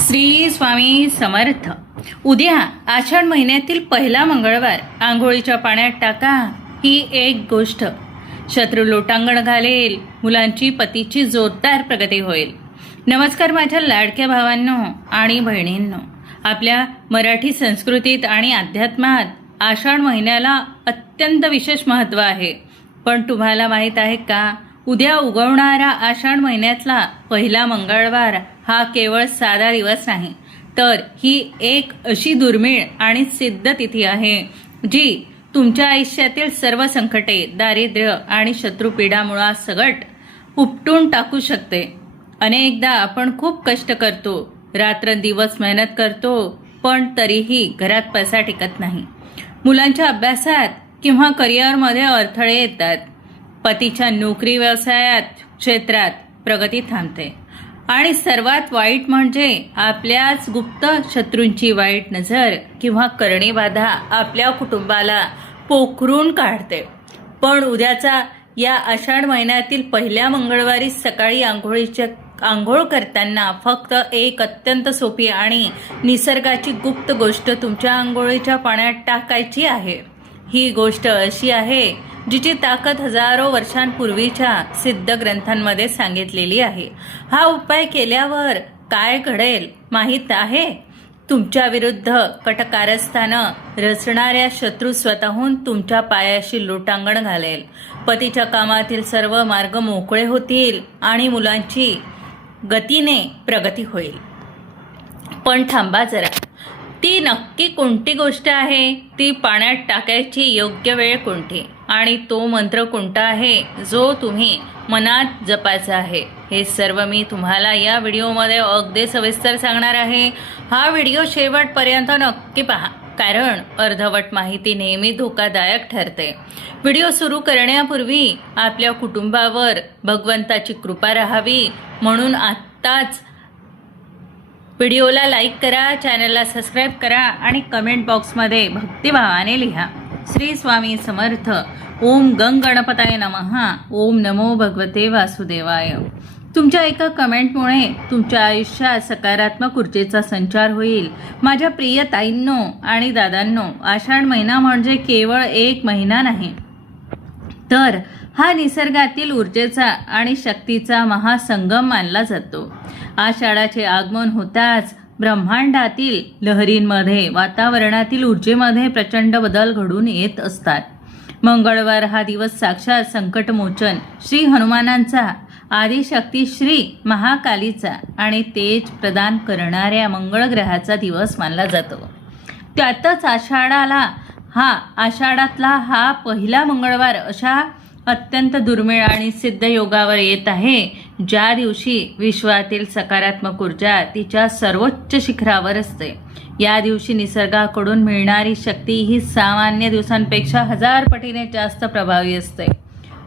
श्री स्वामी समर्थ. उद्या आषाढ महिन्यातील पहिला मंगळवार आंघोळीच्या पाण्यात टाका ही एक गोष्ट. शत्रू लोटांगण घालेल, मुलांची पतीची जोरदार प्रगती होईल. नमस्कार माझ्या लाडक्या भावांनो आणि बहिणींनो. आपल्या मराठी संस्कृतीत आणि अध्यात्मात आषाढ महिन्याला अत्यंत विशेष महत्त्व आहे. पण तुम्हाला माहीत आहे का, उद्या उगवणारा आषाढ महिन्यातला पहिला मंगळवार हा केवळ साधा दिवस नाही, तर ही एक अशी दुर्मिळ आणि सिद्ध तिथी आहे जी तुमच्या आयुष्यातील सर्व संकटे, दारिद्र्य आणि शत्रुपीडामुळा सगट उपटून टाकू शकते. अनेकदा आपण खूप कष्ट करतो, रात्रंदिवस मेहनत करतो, पण तरीही घरात पैसा टिकत नाही. मुलांच्या अभ्यासात किंवा करिअरमध्ये अडथळे येतात. पतीच्या नोकरी व्यवसायात क्षेत्रात प्रगती थांबते. आणि सर्वात वाईट म्हणजे आपल्याच गुप्त शत्रूंची वाईट नजर किंवा करणी बाधा आपल्या कुटुंबाला पोखरून काढते. पण उद्याचा या आषाढ महिन्यातील पहिल्या मंगळवारी सकाळी आंघोळ करताना फक्त एक अत्यंत सोपी आणि निसर्गाची गुप्त गोष्ट तुमच्या आंघोळीच्या पाण्यात टाकायची आहे. ही गोष्ट अशी आहे जिची ताकद हजारो वर्षांपूर्वीच्या सिद्ध ग्रंथांमध्ये सांगितलेली आहे. हा उपाय केल्यावर काय घडेल माहीत आहे? तुमच्या विरुद्ध कटकारस्थानं रचणाऱ्या शत्रू स्वतःहून तुमच्या पायाशी लोटांगण घालेल. पतीच्या कामातील सर्व मार्ग मोकळे होतील आणि मुलांची गतीने प्रगती होईल. पण थांबा जरा, ती नक्की कोणती गोष्ट आहे? ती पाण्यात टाकायची योग्य वेळ कोणती आणि तो मंत्र कोणता आहे जो तुम्ही मनात जपायचा आहे? हे सर्व मी तुम्हाला या व्हिडिओमध्ये अगदी सविस्तर सांगणार आहे. हा व्हिडिओ शेवटपर्यंत नक्की पहा, कारण अर्धवट माहिती नेहमी धोकादायक ठरते. व्हिडिओ सुरू करण्यापूर्वी आपल्या कुटुंबावर भगवंताची कृपा राहावी म्हणून आत्ताच व्हिडिओला लाईक करा, चॅनलला सबस्क्राईब करा आणि कमेंट बॉक्समध्ये भक्तिभावाने लिहा, श्री स्वामी समर्थ. ओम गंग गणपताय नमः. ओम नमो भगवते वासुदेवाय. तुमच्या एका कमेंटमुळे तुमच्या आयुष्यात सकारात्मक ऊर्जेचा संचार होईल. माझ्या प्रिय ताईंनो आणि दादांनो, आषाढ महिना म्हणजे केवळ एक महिना नाही, तर हा निसर्गातील ऊर्जेचा आणि शक्तीचा महासंगम मानला जातो. आषाढाचे आगमन होताच ब्रह्मांडातील लहरींमध्ये, वातावरणातील ऊर्जेमध्ये प्रचंड बदल घडून येत असतात. मंगळवार हा दिवस साक्षात संकटमोचन श्री हनुमानांचा, आदिशक्ती श्री महाकालीचा आणि तेज प्रदान करणाऱ्या मंगळ ग्रहाचा दिवस मानला जातो. त्यातच आषाढातला हा पहिला मंगळवार अशा अत्यंत दुर्मिळ आणि सिद्ध योगावर येत आहे, ज्या दिवशी विश्वातील सकारात्मक ऊर्जा तिच्या सर्वोच्च शिखरावर असते. या दिवशी निसर्गाकडून मिळणारी शक्ती ही सामान्य दिवसांपेक्षा 1000 पटीने जास्त प्रभावी असते.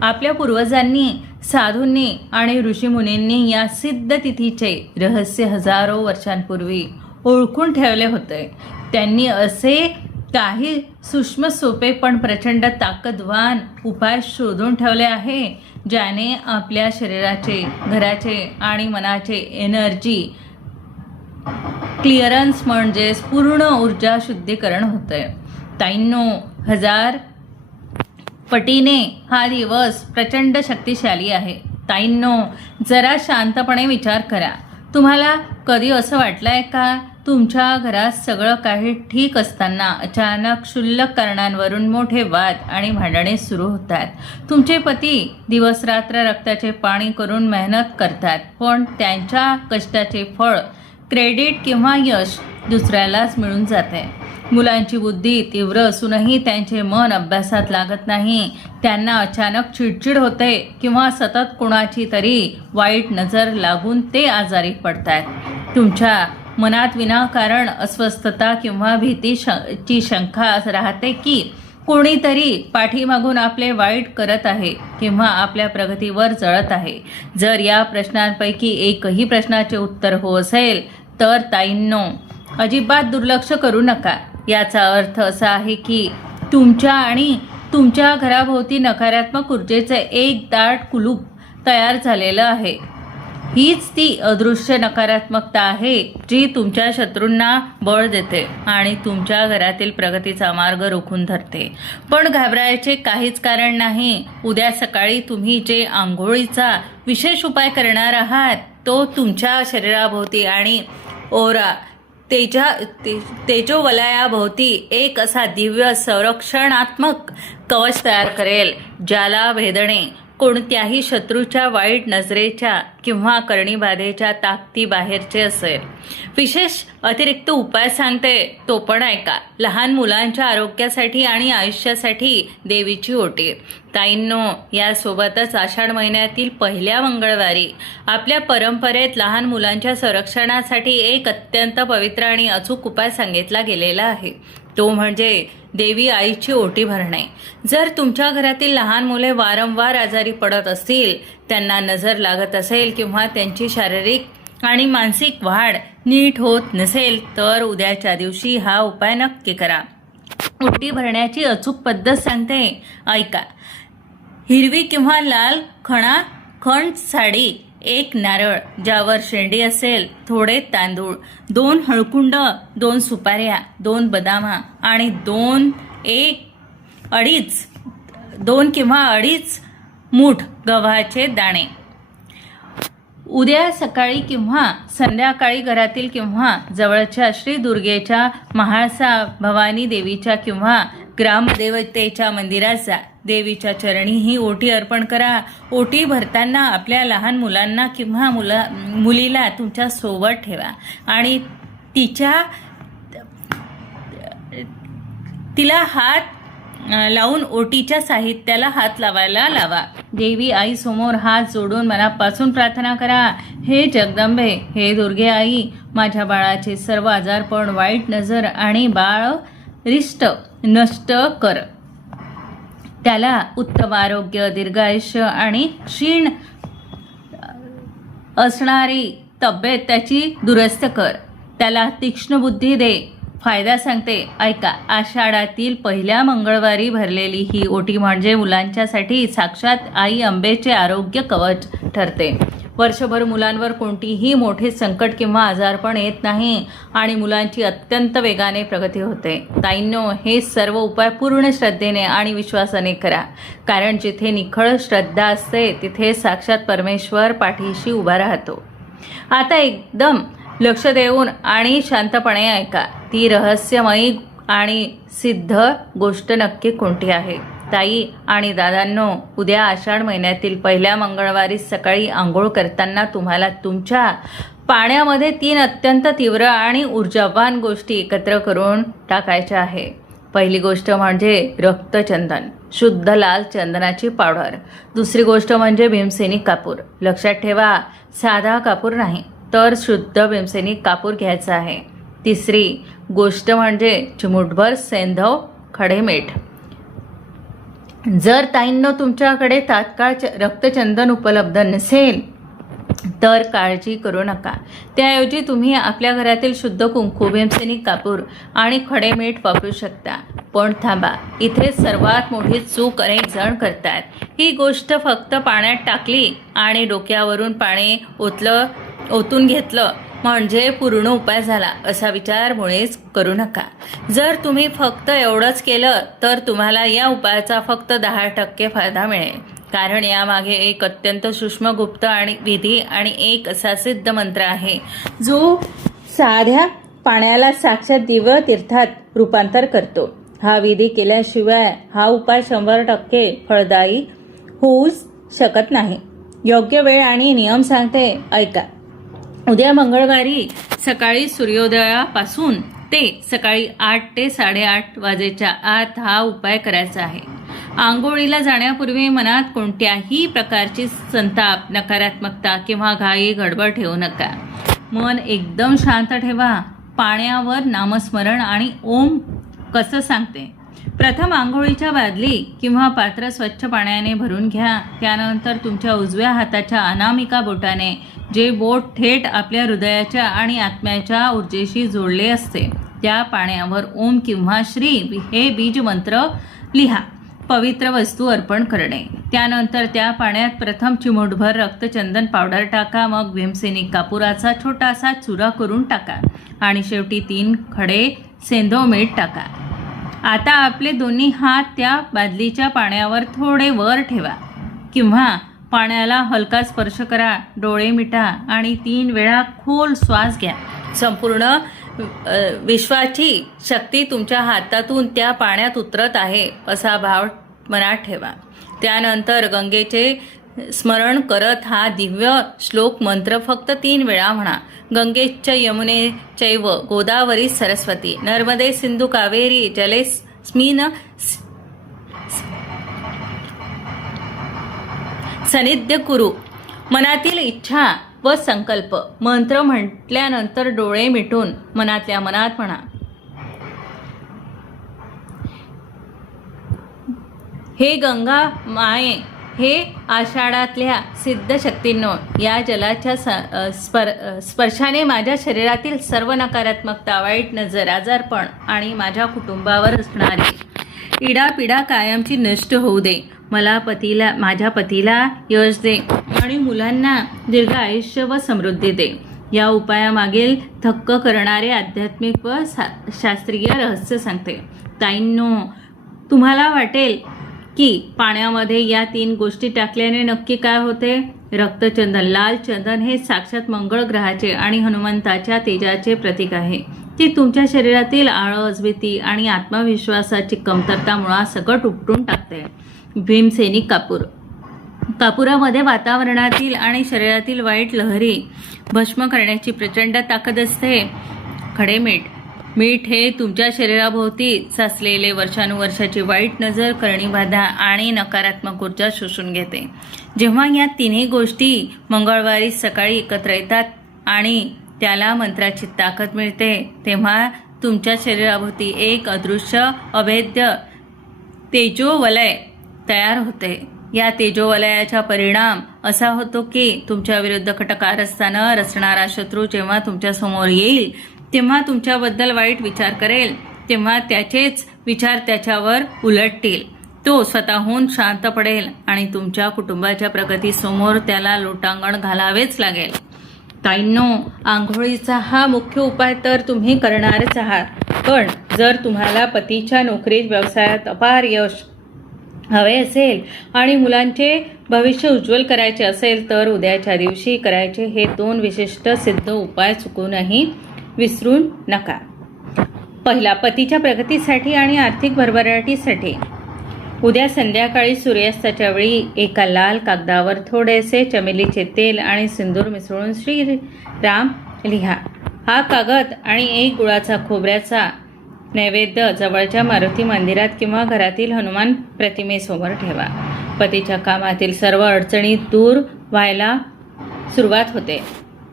आपल्या पूर्वजांनी, साधूंनी आणि ऋषीमुनींनी या सिद्ध तिथीचे रहस्य हजारो वर्षांपूर्वी ओळखून ठेवले होते. त्यांनी असे काही सूक्ष्म, सोपे पण प्रचंड ताकदवान उपाय शोधून ठेवले आहे, ज्याने आपल्या शरीराचे, घराचे आणि मनाचे एनर्जी क्लिअरन्स म्हणजेच पूर्ण ऊर्जा शुद्धीकरण होते. ताईंनो, 1000 पटीने हा दिवस प्रचंड शक्तिशाली आहे. ताईंनो, जरा शांतपणे विचार करा. तुम्हाला कधी असं वाटलंय का, तुमच्या घरात सगळं काही ठीक असताना अचानक क्षुल्लक कारणांवरून मोठे वाद आणि भांडणे सुरू होतात? तुमचे पती दिवसरात्र रक्ताचे पाणी करून मेहनत करतात, पण त्यांच्या कष्टाचे फळ, क्रेडिट किंवा यश दुसऱ्यालाच मिळून जाते. मुलांची बुद्धी तीव्र असूनही त्यांचे मन अभ्यासात लागत नाही. त्यांना अचानक चिडचिड होते किंवा सतत कोणाची तरी वाईट नजर लागून ते आजारी पडतात. तुमच्या मनात विनाकारण अस्वस्थता किंवा भीतीची शंका राहते की कोणीतरी पाठीमागून आपले वाईट करत आहे किंवा आपल्या प्रगतीवर जळत आहे. जर या प्रश्नांपैकी एकही प्रश्नाचे उत्तर हो असेल तर ताईंनो, अजिबात दुर्लक्ष करू नका. याचा अर्थ असा आहे की तुमच्या आणि तुमच्या घराभोवती नकारात्मक ऊर्जेचे एक दाट कुलूप तयार झालेलं आहे. हीच ती अदृश्य नकारात्मकता आहे जी तुमच्या शत्रूंना बळ देते आणि तुमच्या घरातील प्रगतीचा मार्ग रोखून धरते. पण घाबरायचे काहीच कारण नाही. उद्या सकाळी तुम्ही जे आंघोळीचा विशेष उपाय करणार आहात तो तुमच्या शरीराभोवती आणि ओरा तेजोवलयाभोवती एक असा दिव्य संरक्षणात्मक कवच तयार करेल ज्याला भेदणे कोणत्याही शत्रूच्या वाईट नजरेच्या किंवा करणीबाधेच्या ताकदीबाहेरचे असेल. विशेष अतिरिक्त उपाय सांगते तो पण ऐका. लहान मुलांच्या आरोग्यासाठी आणि आयुष्यासाठी देवीची ओटी. ताईंनो, यासोबतच आषाढ महिन्यातील पहिल्या मंगळवारी आपल्या परंपरेत लहान मुलांच्या संरक्षणासाठी एक अत्यंत पवित्र आणि अचूक उपाय सांगितला गेलेला आहे. तो म्हणजे देवी आईची ओटी भरणे. जर तुमच्या घरातील लहान मुले वारंवार आजारी पडत असतील, त्यांना नजर लागत असेल किंवा त्यांची शारीरिक आणि मानसिक वाढ नीट होत नसेल तर उद्याच्या दिवशी हा उपाय नक्की करा. ओटी भरण्याची अचूक पद्धत सांगते, ऐका. हिरवी किंवा लाल खण साडी, एक नारळ ज्यावर शेंडी असेल, थोडे तांदूळ, 2 हळकुंड, 2 सुपाऱ्या, 2 बदामा आणि 2 किंवा अडीच मूठ गव्हाचे दाणे. उद्या सकाळी किंवा संध्याकाळी घरातील किंवा जवळच्या श्री दुर्गेच्या, महाळसा भवानी देवीच्या किंवा ग्रामदेवतेच्या मंदिरात जा. देवीच्या चरणी ही ओटी अर्पण करा. ओटी भरताना आपल्या लहान मुलांना किंवा मुलीला तुमच्या सोबत ठेवा आणि तिला हात लावून ओटीच्या साहित्याला हात लावायला लावा. देवी आई समोर हात जोडून मनापासून प्रार्थना करा. हे जगदंबे, हे दुर्गे आई, माझ्या बाळाचे सर्व आजारपण, वाईट नजर आणि बाळ रिष्ट नष्ट कर. त्याला उत्तम आरोग्य, दीर्घायुष्य आणि क्षीण असणारी तब्येत त्याची दुरुस्त कर. त्याला तीक्ष्ण बुद्धी दे. फायदा सांगते, ऐका. आषाढातील पहिल्या मंगळवारी भरलेली ही ओटी म्हणजे मुलांच्यासाठी साक्षात आई अंबेचे आरोग्य कवच ठरते. वर्षभर मुलांवर कोणतीही मोठे संकट किंवा आजारपण येत नाही आणि मुलांची अत्यंत वेगाने प्रगती होते. ताईंनो, हे सर्व उपाय पूर्ण श्रद्धेने आणि विश्वासाने करा, कारण जिथे निखळ श्रद्धा असते तिथे साक्षात परमेश्वर पाठीशी उभा राहतो. आता एकदम लक्ष देऊन आणि शांतपणे ऐका. ती रहस्यमयी आणि सिद्ध गोष्ट नक्की कोणती आहे? ताई आणि दादांनो, उद्या आषाढ महिन्यातील पहिल्या मंगळवारी सकाळी आंघोळ करताना तुम्हाला तुमच्या पाण्यामध्ये 3 अत्यंत तीव्र आणि ऊर्जावान गोष्टी एकत्र करून टाकायच्या आहे. पहिली गोष्ट म्हणजे रक्तचंदन, शुद्ध लाल चंदनाची पावडर. दुसरी गोष्ट म्हणजे भीमसेनी कापूर. लक्षात ठेवा, साधा कापूर नाही तर शुद्ध भीमसेनी कापूर घ्यायचा आहे. तिसरी गोष्ट म्हणजे चिमूटभर सैंधव खडे मीठ. जर ताईंनो तुमच्याकडे तात्काळ रक्तचंदन उपलब्ध नसेल तर काळजी करू नका. त्याऐवजी तुम्ही आपल्या घरातील शुद्ध कुंकू, भीमसेनी कापूर आणि खडे मीठ वापरू शकता. पण थांबा, इथे सर्वात मोठी चूक अनेक जण करतात. ही गोष्ट फक्त पाण्यात टाकली आणि डोक्यावरून पाणी ओतून घेतलं म्हणजे पूर्ण उपाय झाला असा विचार मुळेच करू नका. जर तुम्ही फक्त एवढंच केलं तर तुम्हाला या उपायाचा फक्त 10% फायदा मिळेल, कारण यामागे एक अत्यंत सूक्ष्म गुप्त आणि विधी आणि एक असा सिद्ध मंत्र आहे जो साध्या पाण्याला साक्षात दिव्य तीर्थात रूपांतर करतो. हा विधी केल्याशिवाय हा उपाय 100% फळदायी होऊच शकत नाही. योग्य वेळ आणि नियम सांगते, ऐका. उद्या मंगळवारी सकाळी सूर्योदयापासून ते सकाळी 8 ते 8:30 वाजेच्या आत हा उपाय करायचा आहे. आंघोळीला जाण्यापूर्वी मनात कोणत्याही प्रकारची संताप, नकारात्मकता किंवा घाई गडबड ठेवू नका. मन एकदम शांत ठेवा. पाण्यावर नामस्मरण आणि ओम कसं सांगते. प्रथम आंघोळीच्या बादली किंवा पात्र स्वच्छ पाण्याने भरून घ्या. त्यानंतर तुमच्या उजव्या हाताच्या अनामिका बोटाने, जे बोट थेट आपल्या हृदयाच्या आणि आत्म्याच्या ऊर्जेशी जोडले असते, त्या पाण्यावर ओम किंवा श्री हे बीज मंत्र लिहा. पवित्र वस्तू अर्पण करणे. त्यानंतर त्या पाण्यात प्रथम चिमूटभर रक्तचंदन पावडर टाका, मग भीमसेनी कापुराचा छोटासा चुरा करून टाका आणि शेवटी 3 खडे सेंधव मीठ टाका. आता आपले दोन्ही हात त्या बादलीच्या पाण्यावर थोडे वर ठेवा किंवा पाण्याला हलका स्पर्श करा. डोळे मिटा आणि 3 वेळा खोल श्वास घ्या. संपूर्ण विश्वाची शक्ती तुमच्या हातातून त्या पाण्यात उतरत आहे असा भाव मनात ठेवा. त्यानंतर गंगेचे स्मरण करत हा दिव्य श्लोक मंत्र फक्त 3 वेळा म्हणा. गंगेच यमुने चैव गोदावरी सरस्वती नर्मदे सिंधू कावेरी जलेस्मिन सन्निध्य कुरु. मनातील इच्छा व संकल्प मंत्र म्हटल्यानंतर डोळे मिटून मनातल्या मनात म्हणा, हे गंगा माये, हे आषाढातल्या सिद्ध शक्तींनो, या जलाच्या स्पर्शाने माझ्या शरीरातील सर्व नकारात्मकता, वाईट नजर, आजारपण आणि माझ्या कुटुंबावर असणारी इडापिडा कायमची नष्ट होऊ दे. माझ्या पतीला यश दे आणि मुलांना दीर्घ आयुष्य व समृद्धी दे. या उपायामागील थक्क करणारे आध्यात्मिक व शास्त्रीय रहस्य सांगते. ताईंनो, तुम्हाला वाटेल की पाण्यामध्ये या 3 गोष्टी टाकल्याने नक्की काय होते? रक्तचंदन, लाल चंदन हे साक्षात मंगळ ग्रहाचे आणि हनुमंताच्या तेजाचे प्रतीक आहे. ते तुमच्या शरीरातील आळस, भीती आणि आत्मविश्वासाची कमतरता मुळासकट उपटून टाकते. भीमसेनी कापूर. कापुरामध्ये वातावरणातील आणि शरीरातील वाईट लहरी भस्म करण्याची प्रचंड ताकद असते. खडे मीठ. मीठ हे तुमच्या शरीराभोवती साचलेले वर्षानुवर्षाची वाईट नजर, करणीबाधा आणि नकारात्मक ऊर्जा शोषून घेते. जेव्हा या 3 गोष्टी मंगळवारी सकाळी एकत्र येतात आणि त्याला मंत्राची ताकद मिळते, तेव्हा तुमच्या शरीराभोवती एक अदृश्य अभेद्य तेजोवलय तयार होते. या तेजोवलयाचा परिणाम असा होतो की तुमच्या विरुद्ध कटकारस्थानं रचणारा शत्रू जेव्हा तुमच्या समोर येईल, तेव्हा तुमच्याबद्दल वाईट विचार करेल, तेव्हा त्याचेच विचार त्याच्यावर उलटतील. तो स्वतःहून शांत पडेल आणि तुमच्या कुटुंबाच्या प्रगतीसमोर त्याला लोटांगण घालावेच लागेल. ताईंनो, आंघोळीचा हा मुख्य उपाय तर तुम्ही करणारच आहात, पण जर तुम्हाला पतीच्या नोकरीत, व्यवसायात अपार यश हवे असेल आणि मुलांचे भविष्य उज्ज्वल करायचे असेल तर उद्याच्या दिवशी करायचे हे 2 विशिष्ट सिद्ध उपाय चुकूनही विसरू नका. पहिला, पतीच्या प्रगतीसाठी आणि आर्थिक भरभराटीसाठी. उद्या संध्याकाळी सूर्यास्ताच्या वेळी एका लाल कागदावर थोडेसे चमेलीचे तेल आणि सिंदूर मिसळून श्रीराम लिहा. हा कागद आणि 1 गुळाचा खोबऱ्याचा नैवेद्य जवळच्या मारुती मंदिरात किंवा घरातील हनुमान प्रतिमेसमोर ठेवा. पतीच्या कामातील सर्व अडचणी दूर व्हायला सुरुवात होते,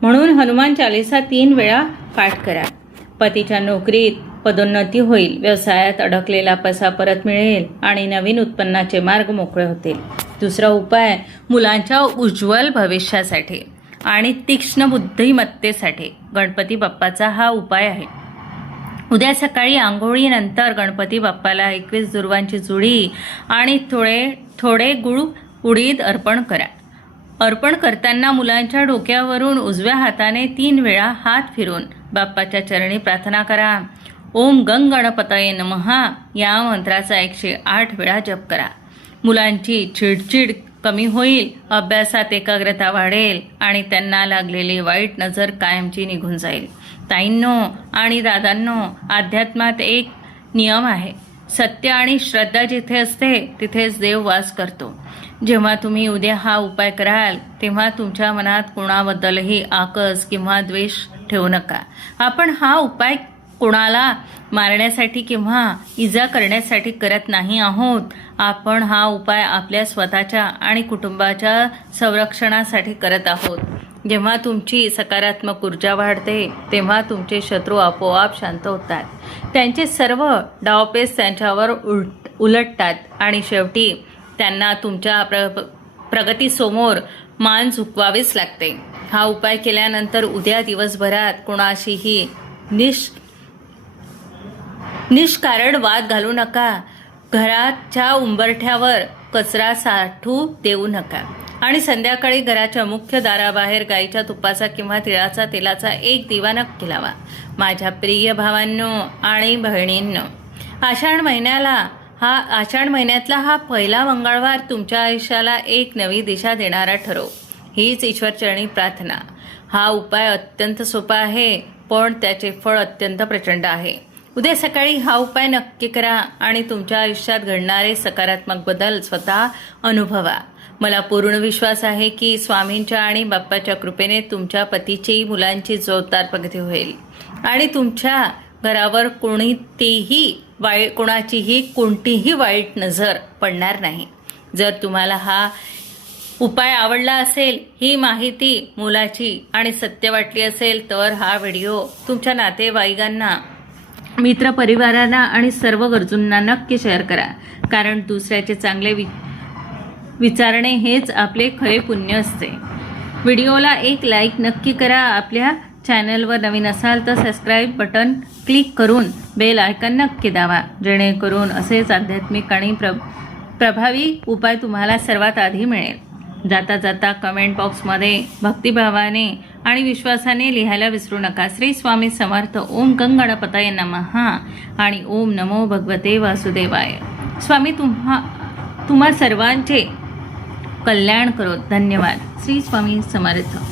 म्हणून हनुमान चालीसा 3 वेळा पाठ करा. पतीच्या नोकरीत पदोन्नती होईल, व्यवसायात अडकलेला पैसा परत मिळेल आणि नवीन उत्पन्नाचे मार्ग मोकळे होतील. दुसरा उपाय, मुलांच्या उज्ज्वल भविष्यासाठी आणि तीक्ष्ण बुद्धिमत्तेसाठी गणपती बाप्पाचा हा उपाय आहे. उद्या सकाळी आंघोळीनंतर गणपती बाप्पाला 21 दुर्वांची जुडी आणि थोडे गुळ उडीद अर्पण करा. अर्पण करताना मुलांच्या डोक्यावरून उजव्या हाताने 3 वेळा हात फिरून बाप्पाच्या चरणी प्रार्थना करा. ओम गंग गणपतये नमः या मंत्राचा 108 वेळा जप करा. मुलांची चिडचिड कमी होईल, अभ्यासात एकाग्रता वाढेल आणि त्यांना लागलेली वाईट नजर कायमची निघून जाईल. ताईंनो आणि दादांनो, अध्यात्मात एक नियम आहे, सत्य आणि श्रद्धा जिथे असते तिथेच देव वास करतो. जेव्हा तुम्ही उद्या हा उपाय कराल तेव्हा तुमच्या मनात कोणाबद्दलही आकस किंवा द्वेष ठेवू नका. आपण हा उपाय कोणाला मारण्यासाठी किंवा इजा करण्यासाठी करत नाही आहोत. आपण हा उपाय आपल्या स्वतःच्या आणि कुटुंबाच्या संरक्षणासाठी करत आहोत. जेव्हा तुमची सकारात्मक ऊर्जा वाढते तेव्हा तुमचे शत्रू आपोआप शांत होतात, त्यांचे सर्व डावपेच त्यांच्यावर उलटतात आणि शेवटी त्यांना तुमच्या प्रगतीसमोर मान झुकवावीच लागते. हा उपाय केल्यानंतर उद्या दिवसभरात कोणाशीही निष्कारण वाद घालू नका. घराच्या उंबरठ्यावर कचरा साठवू देऊ नका आणि संध्याकाळी घराच्या मुख्य दाराबाहेर गाईच्या तुपाचा किंवा तिळाचा तेलाचा एक दिवा नक्की लावा. माझ्या प्रिय भावांनो आणि बहिणींनो, आषाढ महिन्यातला हा पहिला मंगळवार तुमच्या आयुष्याला एक नवी दिशा देणारा ठरो. हीच ईश्वरचरणी प्रार्थना. हा उपाय अत्यंत सोपा आहे, पण त्याचे फळ अत्यंत प्रचंड आहे. उद्या सकाळी हा उपाय नक्की करा आणि तुमच्या आयुष्यात घडणारे सकारात्मक बदल स्वतः अनुभवा. मला पूर्ण विश्वास आहे की स्वामींच्या आणि बाप्पाच्या कृपेने तुमच्या पतीची मुलांची जोरदार प्रगती होईल आणि तुमच्या घरावर कोणतीही वाईट नजर पडणार नाही. जर तुम्हाला हा उपाय आवडला असेल, ही माहिती मोलाची आणि सत्य वाटली असेल, तर हा व्हिडिओ तुमच्या नातेवाईकांना, मित्रपरिवारांना आणि सर्व गरजूंना नक्की शेअर करा. कारण दुसऱ्याचे चांगले विचारणे हेच आपले खरे पुण्य असते. व्हिडिओला एक लाईक नक्की करा. आपल्या चॅनलवर नवीन असाल तर सबस्क्राईब बटन क्लिक करून बेल आयकॉन नक्की दाबा, जेणेकरून असेच आध्यात्मिक आणि प्रभावी उपाय तुम्हाला सर्वात आधी मिळेल. जाता जाता कमेंट बॉक्समध्ये भक्तिभावाने आणि विश्वासाने लिहायला विसरू नका. श्री स्वामी समर्थ. ओम गंगणपतये नमः आणि ओम नमो भगवते वासुदेवाय. स्वामी तुम्हा सर्वांचे कल्याण करो. धन्यवाद. श्री स्वामी समर्थ.